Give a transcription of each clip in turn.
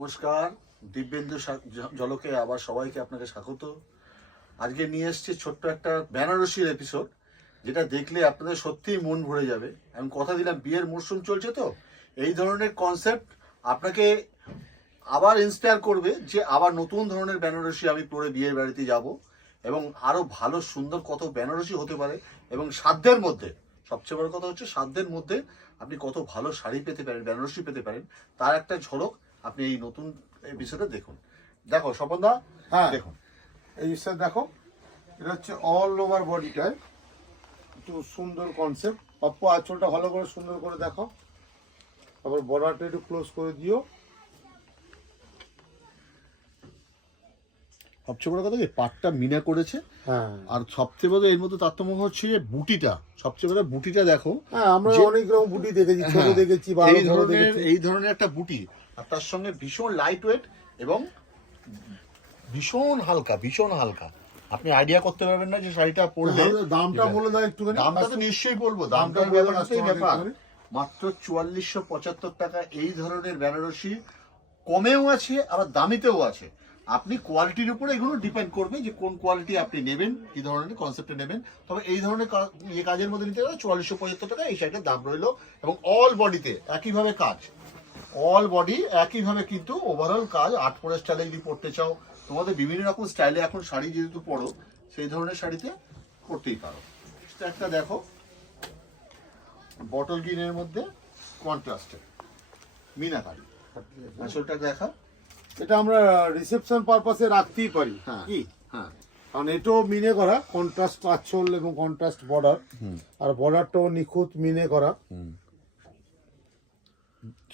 নমস্কার, দিব্যেন্দু ঝলকে আবার সবাইকে আপনাকে স্বাগত। আজকে নিয়ে এসেছি ছোট্ট একটা বেনারসির এপিসোড, যেটা দেখলে আপনাদের সত্যিই মন ভরে যাবে। আমি কথা দিলাম, বিয়ের মরশুম চলছে তো এই ধরনের কনসেপ্ট আপনাকে আবার ইন্সপায়ার করবে যে আবার নতুন ধরনের বেনারসি আমি পরে বিয়ের বাড়িতে যাব, এবং আরো ভালো সুন্দর কত বেনারসি হতে পারে, এবং সাধ্যের মধ্যে সবচেয়ে বড় কথা হচ্ছে সাধ্যের মধ্যে আপনি কত ভালো শাড়ি পেতে পারেন, বেনারসি পেতে পারেন, তার একটা ঝলক আপনি এই নতুন এপিসোডে দেখুন। দেখো স্বপনদা, হ্যাঁ দেখুন এই স্যার দেখো, এটা হচ্ছে অল ওভার বডিটায় একটু সুন্দর কনসেপ্ট। অপ্পো আঁচলটা ভালো করে সুন্দর করে দেখো, তারপর বর্ডারটা একটু ক্লোজ করে দিও। সবচেয়ে বড় কথা কি পাটটা মিনা করেছে, হ্যাঁ আর সবচেয়ে বড় এর মধ্যে তারতম্য হচ্ছে যে বুটিটা, সবচেয়ে বড় বুটিটা দেখো। হ্যাঁ, আমরা যে- অনেক রকম বুটি দেখেছি, ছোট হ্যাঁ, দেখেছি বা এই আরো বড় ধরনের দেখেছি। এই ধরনের একটা বুটি, আর তার সঙ্গে ভীষণ লাইট ওয়েট এবং ভীষণ হালকা, ভীষণ হালকা। আপনি আইডিয়া করতে পারবেন না যে শাড়িটা পরলে। তাহলে দামটা বলে দাও একটুখানি। দামটা তো নিশ্চয়ই বলবো, দামটা দামটার বলে দাও ব্যাপারটাই কাস্টমারদের ব্যাপার। একটুখানি। মাত্র 4475 টাকা এই ধরনের বেনারসি কমেও আছে, আবার দামিতেও আছে। আপনি কোয়ালিটির উপরে এগুলো ডিপেন্ড করবে যে কোন কোয়ালিটি আপনি নেবেন, কি ধরনের কনসেপ্টে নেবেন। তবে এই ধরনের কাজের মধ্যে নিতে গেলে 4475 টাকা এই শাড়িটার দাম রইলো, এবং অল বডিতে একইভাবে কাজ, অল বডি একইভাবে কিন্তু ওভারঅল কাজ। আট পরে স্টাইলে যদি পড়তে চাও, তোমাদের বিভিন্ন রকম স্টাইলে এখন শাড়ি যেহেতু পরো, সেই ধরনের শাড়িতে পরতেই পারো। এটা একটা দেখো বটল গ্রিনের মধ্যে কন্ট্রাস্টে মিনাকারি, আসলটা দেখা। এটা আমরা রিসেপশন পারপাসে রাখতেই পারি। হ্যাঁ কি হ্যাঁ, কারণ এটাও মিনে করা, কন্ট্রাস্ট আঁচল এবং কন্ট্রাস্ট বর্ডার, আর বর্ডারটাও নিখুঁত মিনে করা।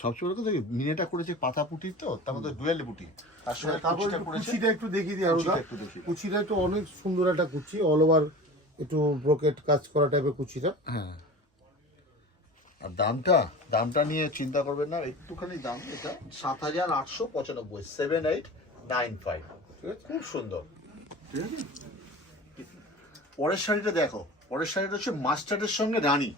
সবচেয়ে বড় কথা কি মিনেটা করেছে পাতা পুটি, তো তার মধ্যে ডুয়েল পুটি, তার সঙ্গে তারপর কুচিটা করেছে। কুচিটা একটু দেখিয়ে দিই, কুচিটা আরো একটু দেখি। কুচিটা একটু অনেক সুন্দর একটা কুচি, অল ওভার একটু ব্রোকেট কাজ করা টাইপের কুচিটা। হ্যাঁ, আর দামটা দামটা নিয়ে চিন্তা করবেন না, একটুখানি দাম। এটা 7895, 7895, ঠিক আছে, খুব সুন্দর। ঠিক আছে, পরের শাড়িটা দেখো। পরের শাড়িটা হচ্ছে মাস্টার্ডের সঙ্গে রানী,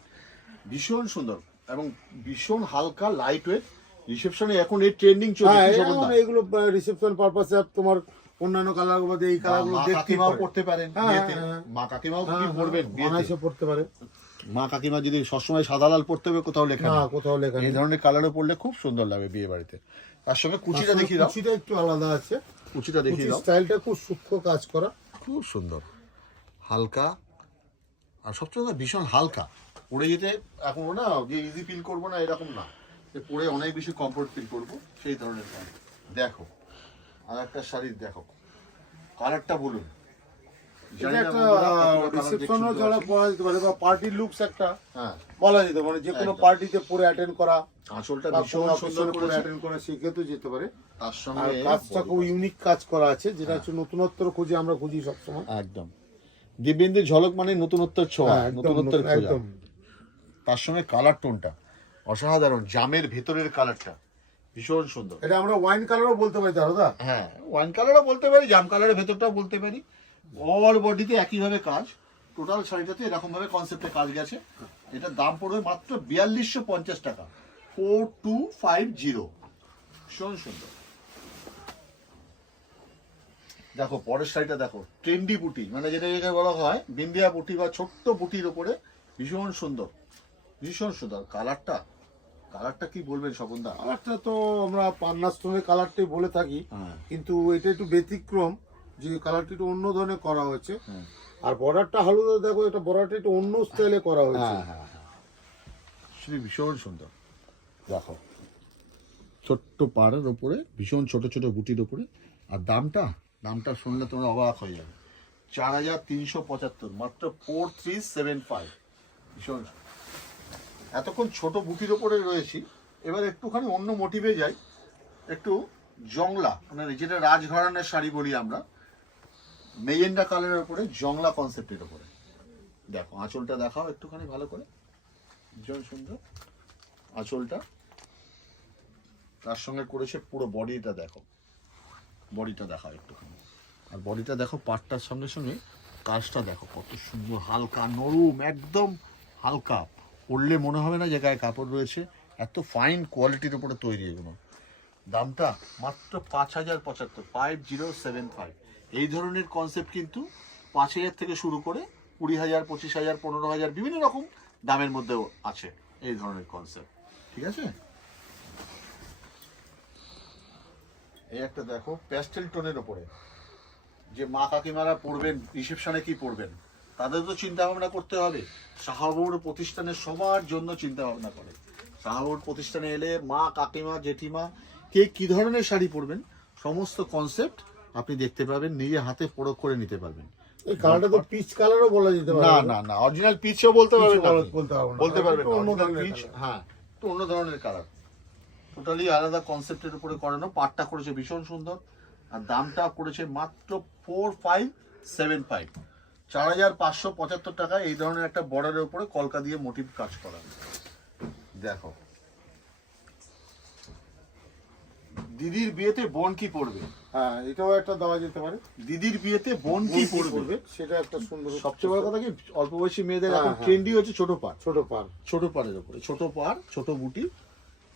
ভীষণ সুন্দর এবং ভীষণ হালকা লাইট ওয়েট। রিসেপশনে এখন এই ট্রেন্ডিং চলছে। হ্যাঁ, কি শোভন দা? এগুলো রিসেপশন পারপাসে তোমার অন্যান্য কালার মধ্যে এই কালারগুলো মা দেখতে কাকিমাও পড়তে পারেন হ্যাঁ, বিয়েতে। হ্যাঁ। মা কাকিমাও কি পড়বেন বিয়েতে? অনায়াসে পড়তে পারে। মা কাকিমা যদি সবসময় সাদা লাল পড়তে হবে, কোথাও লেখা না, নেই। কোথাও লেখা এই নেই। ধরনের কালারও পড়লে খুব সুন্দর লাগবে বিয়ে বাড়িতে। তার সঙ্গে কুচিটা আসলে দেখিয়ে দাও, কুচিটা একটু আলাদা আছে, কুচিটা দেখিয়ে কুচির দাও। স্টাইলটা খুব সূক্ষ্ম কাজ করা। খুব সুন্দর, হালকা, আর সবচেয়ে কথা ভীষণ হালকা। পরে যেতে এখন না যে ইজি ফিল করবো না এরকম না, যে পরে অনেক বেশি কমফোর্ট ফিল করবো, সেই ধরনের শাড়ি। দেখো আর একটা শাড়ি দেখো, কালারটা বলুন। এটা জানি না একটা বন্ধুরা কতটা colour রিসেপশনও দেখতে যারা পাচ্ছেন। পরা যেতে পারে, বা পার্টি লুকস একটা হ্যাঁ, বলা যেতে পারে, যে কোনো একদম। পার্টিতে পরে অ্যাটেন্ড করা আঁচলটা বা ভীষণ সুন্দর পরে করেছে, অ্যাটেন্ড করা সেক্ষেত্রেও যেতে পারে। তার আর সঙ্গে কাজটা খুব ইউনিক কাজ করা আছে, যেটা হচ্ছে নতুনত্ব খুঁজি, আমরা খুঁজি সবসময়। একদম দিব্যেন্দুর ঝলক মানে নতুনত্বের ছোঁয়া, হ্যাঁ, একদম নতুনত্বের খোঁজা। একদম। তার সঙ্গে কালার টোনটা অসাধারণ, জামের ভেতরের কালারটা ভীষণ সুন্দর। এটা আমরা ওয়াইন কালারও বলতে পারি, দাদা। হ্যাঁ, ওয়াইন কালারও বলতে পারি, জাম কালারের ভেতরটাও বলতে পারি। অল বডিতে একইভাবে কাজ, টোটাল শাড়িটাতে এরকম ভাবে কনসেপ্টে কাজ গেছে। এটার দাম পড়বে মাত্র 4250 টাকা, 4250। ভীষণ সুন্দর। দেখো পরের শাড়িটা দেখো, ট্রেন্ডি বুটি, মানে যেটা বলা হয় বিন্দিয়া বুটি বা ছোট্ট বুটির উপরে, ভীষণ সুন্দর, ভীষণ সুন্দর। কালারটা কালারটা কি বলবেন স্বপনদা? কালারটা তো আমরা পান্না স্টোনের কালারটাই বলে থাকি, হ্যাঁ, কিন্তু এটা একটু ব্যতিক্রম, যে কালারটা একটু অন্য ধরনের করা হয়েছে। হ্যাঁ, আর বর্ডারটা হলুদ, দেখো এটা বর্ডারটা একটু অন্য স্টাইলে করা হয়েছে। হ্যাঁ, হ্যাঁ, হ্যাঁ, সেটা ভীষণ সুন্দর। দেখো ছোট্ট পাড়ের ওপরে ভীষণ ছোট ছোট বুটির ওপরে, আর দামটা দামটা শুনলে তোমরা অবাক হয়ে যাবে। 4375, মাত্র 4375। ভীষণ সুন্দর। এতক্ষণ ছোট বুটির ওপরে রয়েছি, এবার একটুখানি অন্য মোটিভে যাই, একটু জংলা, মানে যেটা রাজঘরানার শাড়ি বলি আমরা, মেজেন্ডা কালারের উপরে জংলা কনসেপ্টের উপরে। দেখো আঁচলটা দেখাও একটুখানি ভালো করে, ভীষণ সুন্দর আঁচলটা। তার সঙ্গে করেছে পুরো বডিটা, দেখো বডিটা দেখাও একটুখানি, আর বডিটা দেখো পাটটার সঙ্গে সঙ্গে কাজটা দেখো কত সুন্দর, হালকা নরম, একদম হালকা, পরলে মনে হবে না যে গায়ে কাপড় রয়েছে। এত ফাইন কোয়ালিটির উপরে তৈরি এগুলো, দামটা মাত্র 5075, 5075। এই ধরনের কনসেপ্ট কিন্তু 5000 থেকে শুরু করে 20000, 25000, 15000 বিভিন্ন রকম দামের মধ্যেও আছে এই ধরনের কনসেপ্ট। ঠিক আছে, এই একটা দেখো প্যাস্টেল টোনের ওপরে, যে মা কাকিমারা পড়বেন রিসেপশনে কি পড়বেন তাদের তো চিন্তা ভাবনা করতে হবে। শাহাবুর প্রতিষ্ঠানে সবার জন্য চিন্তা ভাবনা করে। শাহাবুর প্রতিষ্ঠানে এলে মা কাকিমা জেঠিমা কে কি ধরনের শাড়ি পরবেন সমস্ত কনসেপ্ট আপনি দেখতে পাবেন, নিজে হাতে প্রয়োগ করে নিতে পারবেন। এই কালারটা তো পিচ কালারও বলা যেতে পারে। না না না, অরিজিনাল পিচও বলতে পারবেন না, বলতে পারবেন একটু অন্য অরিজিনাল ধরনের পিচ। colour। হ্যাঁ, একটু অন্য ধরনের কালার, টোটালি আলাদা কনসেপ্টের উপরে করানো। পাটটা করেছে ভীষণ সুন্দর, আর দামটা করেছে মাত্র 4575, 4575 টাকা। এই ধরনের একটা বর্ডারের উপরে কলকা দিয়ে মোটিভ কাজ করা। দেখো দিদির বিয়েতে বোন কি পড়বে, হ্যাঁ এটাও একটা দেওয়া যেতে পারে। দিদির বিয়েতে বোন কি পড়বে, সেটা একটা সুন্দর। সবচেয়ে বড় কথা কি অল্প বয়সী মেয়েদের হ্যাঁ, এখন হ্যাঁ। ট্রেন্ডি হচ্ছে ছোট পাড়। ছোট পার। ছোট পাড়ের উপরে ছোট পাড়, ছোট বুটি,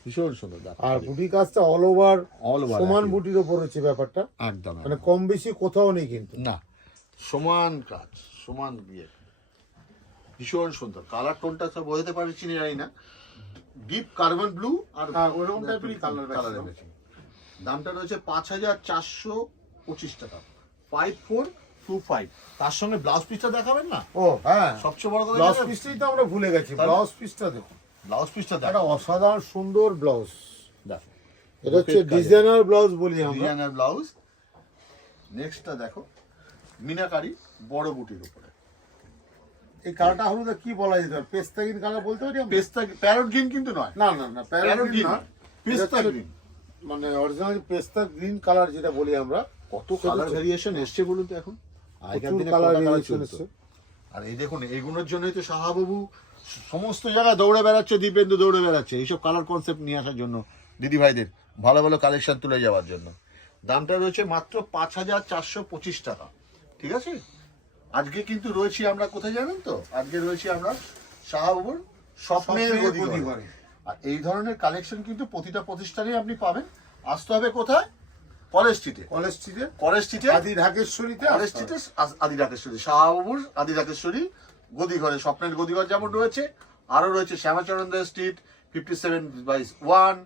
ভীষণ সুন্দর। আর বুটি কাজটা অল ওভার All over সমান একই। বুটির উপর হচ্ছে ব্যাপারটা, একদম মানে কম বেশি কোথাও নেই কিন্তু। না, সমান কাজ, সমান বিয়ে, ভীষণ সুন্দর। কালার টোনটা সব বোঝাতে পারছি না জানি না, ডিপ কার্বন ব্লু আর হ্যাঁ, ওরকম টাইপেরই colour কালার ম্যাচিং। ম্যাচিং। দামটা রয়েছে 5425 টাকা, 5425। তার সঙ্গে ব্লাউজ পিসটা দেখাবেন না? ও হ্যাঁ, সবচেয়ে বড় কথা ব্লাউজ জানেন? পিসটাই তো আমরা ভুলে গেছি। তাহলে? ব্লাউজ পিসটা দেখুন, ব্লাউজ পিসটা একটা দেখো, অসাধারণ সুন্দর ব্লাউজ। দেখো এটা হচ্ছে ডিজাইনার ব্লাউজ বলি আমরা। Designer blouse. নেক্সটটা দেখো মিনাকারি বড় বুটির উপরে, এই কালারটা হলুদা কি বলা যেতে পারে, পেস্তা গ্রিন কালার বলতে পারি আমরা? পেস্তা প্যারট গ্রিন কিন্তু নয়, না না না, প্যারট প্যারট গ্রিন গ্রিন না, পেস্তা এটা গ্রিন। মানে অরিজিনাল পেস্তা গ্রিন কালার যেটা বলি আমরা। কত কালার ভেরিয়েশন এসছে বলুন তো এখন, আগেকার প্রচুর দিনে কালার কটা ভেরিয়েশন চলতো? এসছে। আর এই দেখুন এইগুলোর জন্যই তো সাহাবাবু সমস্ত জায়গায় দৌড়ে বেড়াচ্ছে, দীপেন্দু দৌড়ে বেড়াচ্ছে এইসব কালার কনসেপ্ট নিয়ে আসার জন্য, দিদি ভাইদের ভালো ভালো কালেকশন তুলে যাওয়ার জন্য। দামটা রয়েছে মাত্র 5425 টাকা। ঠিক আছে, আজকে কিন্তু রয়েছি আমরা কোথায় জানেন তো, আজকে রয়েছি আমরা সাহাবাবুর স্বপ্নের স্বপ্নের গদিঘরে। গদিঘরে। আর এই ধরনের কালেকশন কিন্তু প্রতিটা প্রতিষ্ঠানেই আপনি পাবেন। আসতে হবে কোথায়? কলেজ স্ট্রিটে। কলেজ স্ট্রিটে, কলেজ স্ট্রিটে, আদি ঢাকেশ্বরীতে কলেজ স্ট্রিটে আদি ঢাকেশ্বরী, শাহবাবুর আদি ঢাকেশ্বরী গদিঘরে, স্বপ্নের গদিঘর যেমন রয়েছে, আরো রয়েছে শ্যামাচরণ দাস স্ট্রিট, 57/1,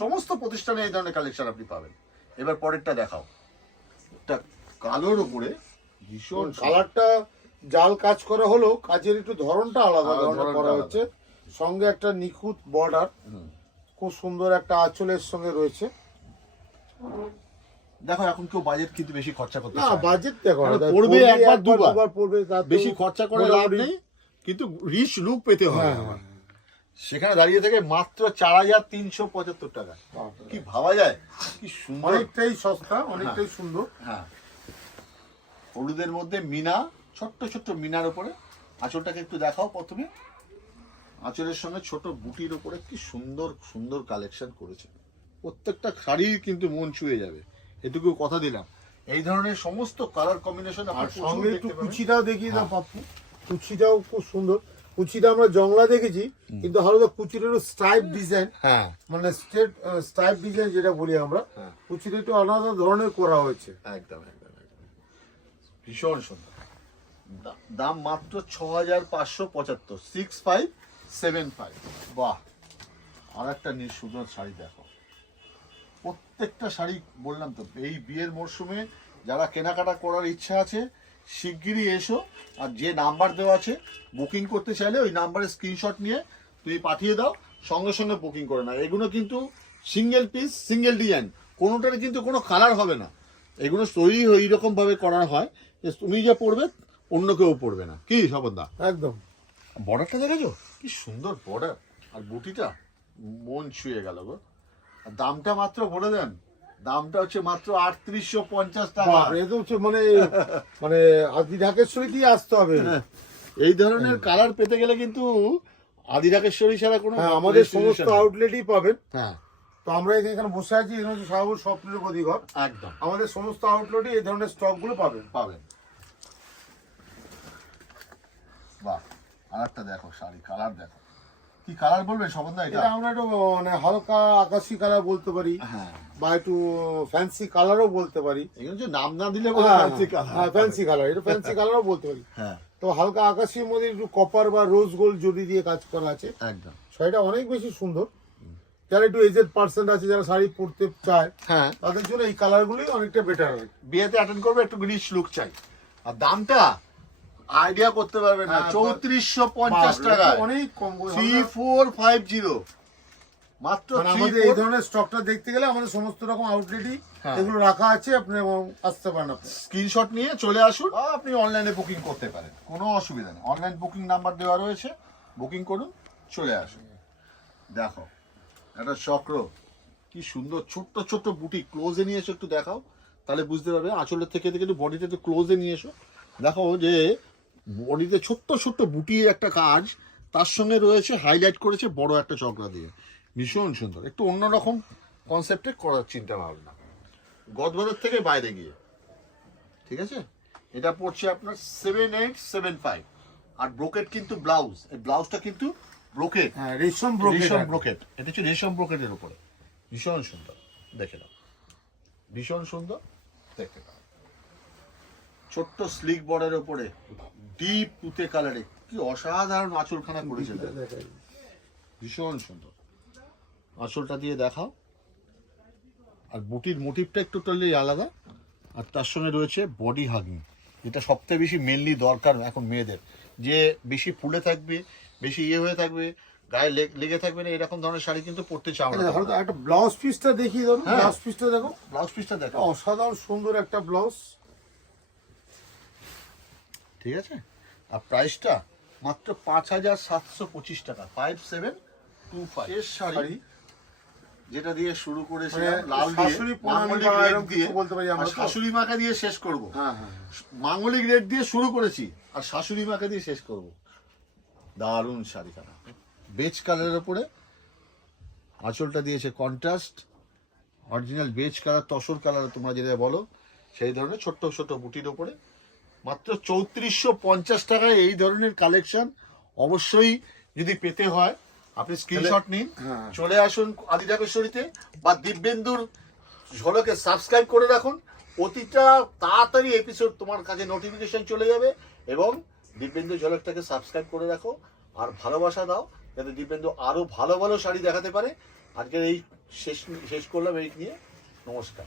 সমস্ত প্রতিষ্ঠানে এই ধরনের কালেকশন আপনি পাবেন। এবার পরেরটা দেখাও, একটা কালোর উপরে ভীষণ কালারটা জাল কাজ করা হলো, কাজের একটু ধরনটা আলাদা ধরনের ধরনটা করা আলাদা। হচ্ছে। সঙ্গে একটা নিখুঁত বর্ডার, খুব সুন্দর একটা আঁচলের সঙ্গে রয়েছে। দেখো এখন কেউ বাজেট কিন্তু বেশি খরচা করতে না চায় না। বাজেট দেখো, কারণ পড়বে পড়বে একবার দুবার, দুবার পড়বে, তাতে বেশি খরচা করে লাভ মোটামুটি- নেই, কিন্তু রিচ লুক পেতে হবে হ্যাঁ, আমার। সেখানে দাঁড়িয়ে থেকে মাত্র 4375 টাকা, কি ভাবা যায়, কি সুন্দর। অনেকটাই সস্তা, অনেকটাই সুন্দর। হ্যাঁ, হলুদের মধ্যে মিনা, ছোট্ট ছোট্ট মিনার উপরে। আঁচলটাকে একটু দেখাও প্রথমে, আঁচলের সঙ্গে ছোট বুটির উপরে কি সুন্দর সুন্দর কালেকশন করেছে। প্রত্যেকটা শাড়ি কিন্তু মন ছুঁয়ে যাবে, এটুকু কথা দিলাম। এই ধরনের সমস্ত কালার কম্বিনেশন আর সঙ্গে একটু কুচি। কুচিটাও দেখিয়ে দাও পাপ্পু, কুচিটাও খুব সুন্দর। কুচিটা আমরা জংলা দেখেছি, কিন্তু হালকা কুচিটার স্ট্রাইপ ডিজাইন, হ্যাঁ মানে স্ট্রেট স্ট্রাইপ ডিজাইন যেটা বলি আমরা, হ্যাঁ। কুচিটা একটু আলাদা ধরনের করা হয়েছে। একদম একদম একদম, ভীষণ সুন্দর। দাম মাত্র 6575, 6575। বাহ, আর একটা সুন্দর শাড়ি দেখো। প্রত্যেকটা শাড়ি বললাম তো, এই বিয়ের মরশুমে যারা কেনাকাটা করার ইচ্ছা আছে শিগগিরই এসো। আর যে নাম্বার দেওয়া আছে বুকিং করতে চাইলে ওই নাম্বারে স্ক্রিনশট নিয়ে তুমি পাঠিয়ে দাও, সঙ্গে সঙ্গে বুকিং করে নাও। এগুলো কিন্তু সিঙ্গেল পিস, সিঙ্গেল ডিজাইন, কোনোটার কিন্তু কোনো কালার হবে না। এগুলো তৈরি এইরকম ভাবে করা হয় যে তুমি যা পড়বে অন্য কেউ পড়বে না। কি স্বপনদা, একদম। বর্ডারটা দেখেছো কি সুন্দর বর্ডার, আর বুটিটা মন ছুঁয়ে গেল গো। আর দামটা মাত্র বলে দেন, দামটা হচ্ছে মাত্র 3850 টাকা। বাপরে, এ তো হচ্ছে মানে মানে আদি ঢাকেশ্বরীতেই আসতে হবে। এই ধরনের কালার পেতে গেলে কিন্তু আদি ঢাকেশ্বরী ছাড়া কোনো হ্যাঁ, আমাদের সমস্ত destination নেই। আউটলেটই পাবেন। হ্যাঁ তো আমরা এখানে বসে আছি, এখানে হচ্ছে শাহবাবুর স্বপ্নের গদিঘর। একদম আমাদের সমস্ত আউটলেটে এই ধরনের স্টকগুলো পাবেন। পাবেন। বাহ, আর একটা দেখো শাড়ি, কালার দেখো, কি কালার বলবেন সম্বন্ধে এটা? এটা আমরা একটু মানে হালকা আকাশি কালার বলতে পারি, হ্যাঁ, বা একটু ফ্যান্সি কালারও বলতে পারি। এগুলো যে নাম না দিলে বলে fancy color। হ্যাঁ ফ্যান্সি কালার, এটা ফ্যান্সি কালারও বলতে পারি। হ্যাঁ, তো হালকা আকাশির মধ্যে একটু কপার বা রোজ গোল্ড জড়ি দিয়ে কাজ করা আছে, একদম। শাড়িটা অনেক বেশি সুন্দর। যারা একটু এজেড পার্সেন্ট আছে, যারা শাড়ি পরতে চায়, হ্যাঁ, তাদের জন্য এই কালারগুলি অনেকটা বেটার হবে। বিয়েতে অ্যাটেন্ড করবে একটু রিচ লুক চাই। আর দামটা আইডিয়া করতে পারবেন না, হ্যাঁ, 3450 টাকা, অনেক কম। 3450 মাত্র। মানে আমাদের এই ধরনের স্টকটা দেখতে গেলে আমাদের সমস্ত রকম আউটলেটই হ্যাঁ। এগুলো রাখা আছে, আপনি আসতে পারেন। আপনি স্ক্রিনশট নিয়ে চলে আসুন, বা আপনি অনলাইনে বুকিং করতে পারেন, কোনো অসুবিধা নেই। অনলাইন বুকিং নাম্বার দেওয়া রয়েছে, বুকিং করুন, চলে আসুন। দেখো একটা চক্র, কি সুন্দর ছোট্ট ছোট্ট বুটি। ক্লোজে নিয়ে এসো, একটু দেখাও, তাহলে বুঝতে পারবে। আঁচলের থেকে থেকে একটু বডিতে একটু ক্লোজে নিয়ে এসো, দেখো যে বডিতে ছোট্ট ছোট্ট বুটির একটা কাজ, তার সঙ্গে রয়েছে হাইলাইট করেছে বড় একটা চক্রা দিয়ে, ভীষণ সুন্দর। একটু অন্যরকম কনসেপ্টে করার চিন্তা ভাবনা, গদবাজার থেকে বাইরে গিয়ে। ঠিক আছে, এটা পড়ছে আপনার 7875। আর ব্রোকেট কিন্তু ব্লাউজ, এই ব্লাউজটা কিন্তু ব্রোকেট, হ্যাঁ রেশম রেশম ব্রোকেট। ব্রোকেট, এটা হচ্ছে রেশম ব্রোকেটের উপরে, ভীষণ সুন্দর। দেখে নাও, ভীষণ সুন্দর, দেখে নাও। ছোট্ট স্লিক বর্ডারের উপরে ডিপ পুঁতে কালারে, কি অসাধারণ আঁচলখানা করেছে, ভীষণ সুন্দর। আঁচলটা দিয়ে দেখাও। আর বুটির মোটিভটা একটু টোটালি আলাদা, আর তার সঙ্গে রয়েছে বডি হাগিং। এটা সবথেকে বেশি মেনলি দরকার এখন মেয়েদের, যে বেশি ফুলে থাকবে, বেশি ইয়ে হয়ে থাকবে, গায়ে লেগে থাকবে না, এরকম ধরনের শাড়ি কিন্তু পরতে চাও না। একটা ব্লাউজ পিসটা দেখি, ধরুন হ্যাঁ। ব্লাউজ পিসটা দেখো, ব্লাউজ পিসটা দেখো, অসাধারণ সুন্দর একটা ব্লাউজ। ঠিক আছে। আর প্রাইসটা মাত্র 5725 টাকা, 5725। এর শাড়ি যেটা দিয়ে শুরু করেছিলাম, মানে লাল দিয়ে, শাশুড়ি পোনা মাঙ্গলিক বা রেড এরকম দিয়ে, কিছু বলতে পারি আমরা আর তো? শাশুড়ি মাকে দিয়ে শেষ করব। হ্যাঁ হ্যাঁ, মাঙ্গলিক রেড দিয়ে শুরু করেছি, আর শাশুড়ি মাকে দিয়ে শেষ করব। দারুণ শাড়িখানা, বেজ কালারের উপরে আঁচলটা দিয়েছে contrast, original beige colour, tussar colour তোমরা যেটা বলো, সেই ধরনের ছোট্ট ছোট্ট বুটির উপরে মাত্র 3450 টাকায় এই ধরনের কালেকশন। অবশ্যই যদি পেতে হয় আপনি স্ক্রিনশট নিন, হ্যাঁ। চলে আসুন আদি ঢাকেশ্বরীতে, বা দিব্যেন্দুর ঝলকে সাবস্ক্রাইব করে রাখুন। প্রতিটা তাড়াতাড়ি এপিসোড তোমার কাছে নোটিফিকেশন চলে যাবে, এবং দিব্যেন্দু ঝলকটাকে সাবস্ক্রাইব করে রাখো, আর ভালোবাসা দাও, যাতে দিব্যেন্দু আরো ভালো ভালো শাড়ি দেখাতে পারে। আজকের এই শেষ করলাম এই নিয়ে। নমস্কার।